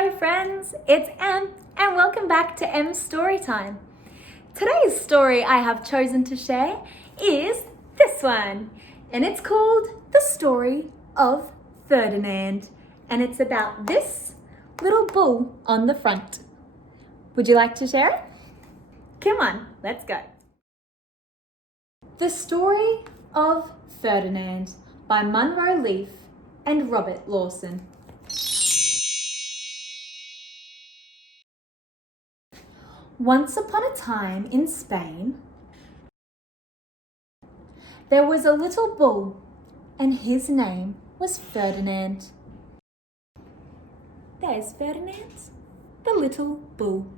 Hello friends, it's Em and welcome back to Em's Storytime. Today's story I have chosen to share is this one, and it's called The Story of Ferdinand, and it's about this little bull on the front. Would you like to share it? Come on, let's go. The Story of Ferdinand by Munro and Robert Lawson. Once upon a time in Spain, there was a little bull and his name was Ferdinand. There's Ferdinand, the little bull.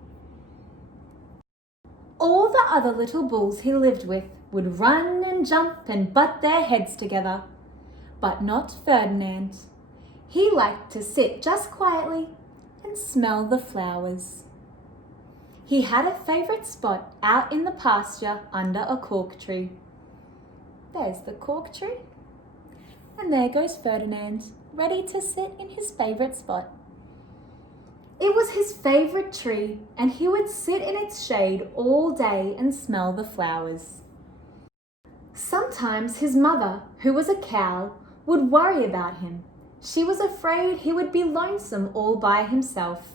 All the other little bulls he lived with would run and jump and butt their heads together, but not Ferdinand. He liked to sit just quietly and smell the flowers. He had a favourite spot out in the pasture under a cork tree. There's the cork tree. And there goes Ferdinand, ready to sit in his favourite spot. It was his favourite tree, and he would sit in its shade all day and smell the flowers. Sometimes his mother, who was a cow, would worry about him. She was afraid he would be lonesome all by himself.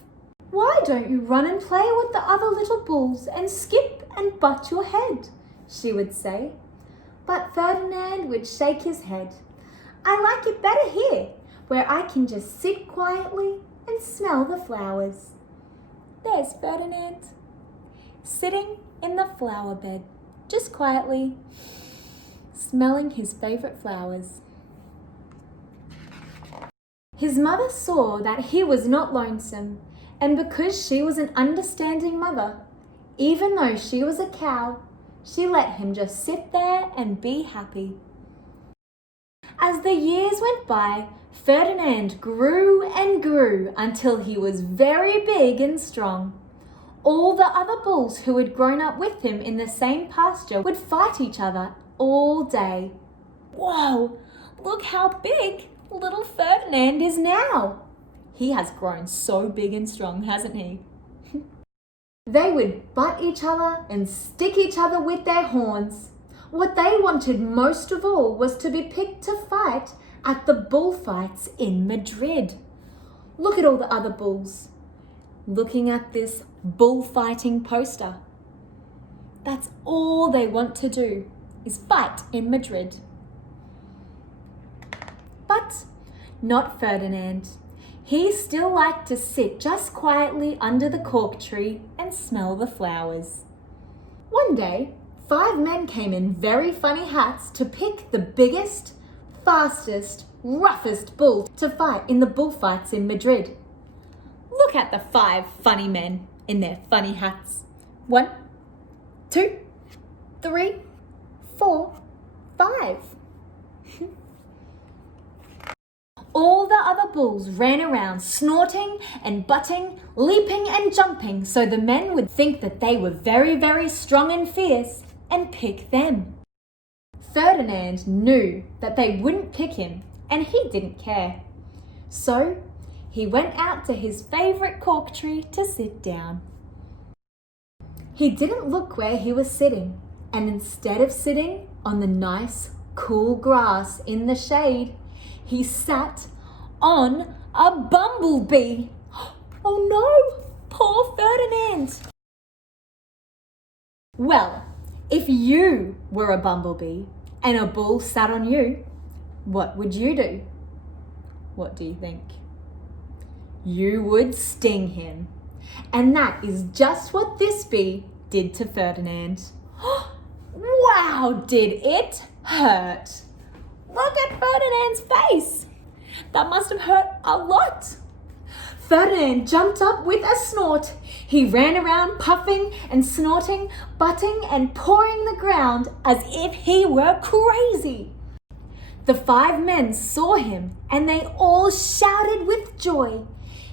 "Why don't you run and play with the other little bulls and skip and butt your head?" she would say. But Ferdinand would shake his head. "I like it better here, where I can just sit quietly and smell the flowers." There's Ferdinand, sitting in the flower bed, just quietly smelling his favourite flowers. His mother saw that he was not lonesome, and because she was an understanding mother, even though she was a cow, she let him just sit there and be happy. As the years went by, Ferdinand grew and grew until he was very big and strong. All the other bulls who had grown up with him in the same pasture would fight each other all day. Whoa, look how big little Ferdinand is now. He has grown so big and strong, hasn't he? They would butt each other and stick each other with their horns. What they wanted most of all was to be picked to fight at the bullfights in Madrid. Look at all the other bulls looking at this bullfighting poster. That's all they want to do, is fight in Madrid. But not Ferdinand. He still liked to sit just quietly under the cork tree and smell the flowers. One day, 5 men came in very funny hats to pick the biggest, fastest, roughest bull to fight in the bullfights in Madrid. Look at the 5 funny men in their funny hats. 1, 2, 3, 4, 5. All the other bulls ran around snorting and butting, leaping and jumping so the men would think that they were very, very strong and fierce and pick them. Ferdinand knew that they wouldn't pick him and he didn't care. So he went out to his favourite cork tree to sit down. He didn't look where he was sitting, and instead of sitting on the nice, cool grass in the shade, he sat on a bumblebee. Oh no, poor Ferdinand. Well, if you were a bumblebee and a bull sat on you, what would you do? What do you think? You would sting him. And that is just what this bee did to Ferdinand. Wow, did it hurt? Look at Ferdinand's face. That must have hurt a lot. Ferdinand jumped up with a snort. He ran around puffing and snorting, butting and pawing the ground as if he were crazy. The 5 men saw him and they all shouted with joy.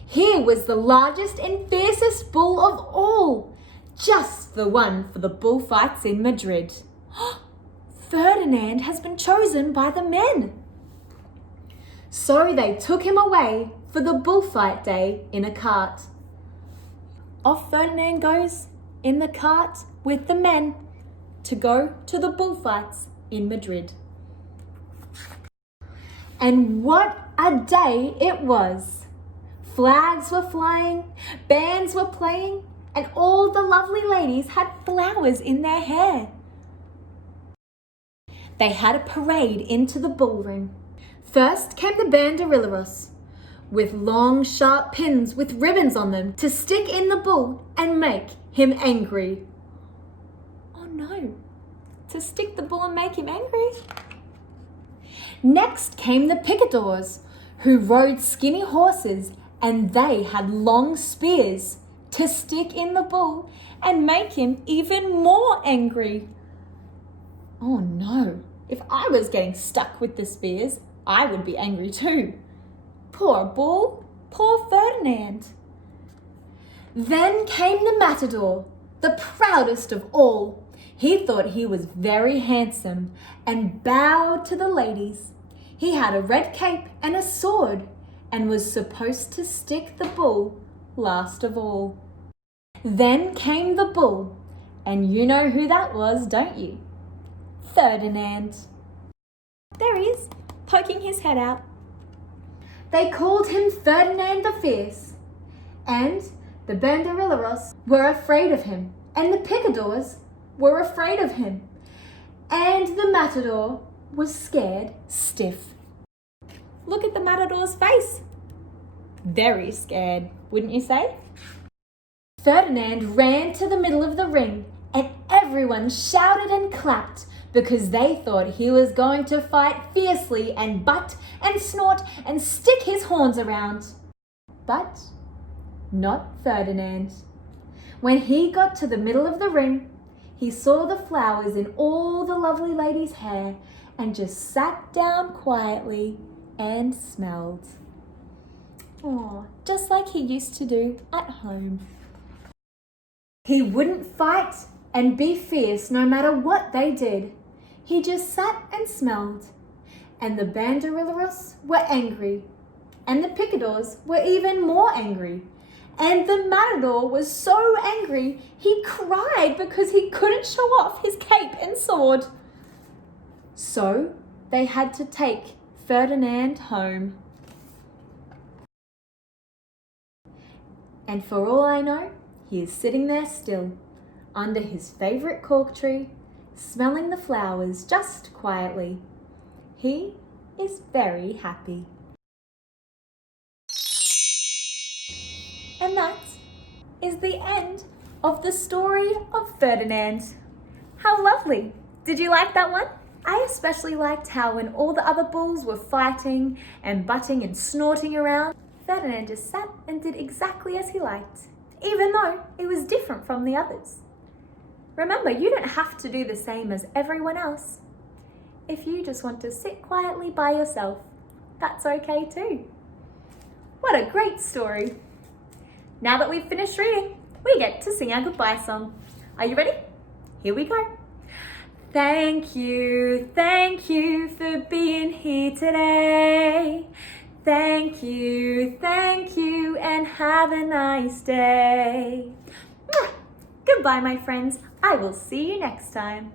Here was the largest and fiercest bull of all, just the one for the bullfights in Madrid. Ferdinand has been chosen by the men. So they took him away for the bullfight day in a cart. Off Ferdinand goes in the cart with the men to go to the bullfights in Madrid. And what a day it was! Flags were flying, bands were playing, and all the lovely ladies had flowers in their hair. They had a parade into the bullring. First came the banderilleros, with long sharp pins with ribbons on them to stick in the bull and make him angry. Oh no, to stick the bull and make him angry? Next came the picadors, who rode skinny horses, and they had long spears to stick in the bull and make him even more angry. Oh no, if I was getting stuck with the spears, I would be angry too. Poor bull, poor Ferdinand. Then came the matador, the proudest of all. He thought he was very handsome and bowed to the ladies. He had a red cape and a sword and was supposed to stick the bull last of all. Then came the bull, and you know who that was, don't you? Ferdinand. There he is, poking his head out. They called him Ferdinand the Fierce, and the banderilleros were afraid of him, and the picadors were afraid of him, and the matador was scared stiff. Look at the matador's face. Very scared, wouldn't you say? Ferdinand ran to the middle of the ring, and everyone shouted and clapped because they thought he was going to fight fiercely and butt and snort and stick his horns around. But not Ferdinand. When he got to the middle of the ring, he saw the flowers in all the lovely ladies' hair and just sat down quietly and smelled. Oh, just like he used to do at home. He wouldn't fight and be fierce no matter what they did. He just sat and smelled. And the banderilleros were angry. And the picadors were even more angry. And the matador was so angry, he cried because he couldn't show off his cape and sword. So they had to take Ferdinand home. And for all I know, he is sitting there still, under his favourite cork tree, smelling the flowers just quietly. He is very happy. And that is the end of the story of Ferdinand. How lovely! Did you like that one? I especially liked how when all the other bulls were fighting and butting and snorting around, Ferdinand just sat and did exactly as he liked, even though it was different from the others. Remember, you don't have to do the same as everyone else. If you just want to sit quietly by yourself, that's okay too. What a great story! Now that we've finished reading, we get to sing our goodbye song. Are you ready? Here we go. Thank you for being here today. Thank you, and have a nice day. Goodbye, my friends. I will see you next time.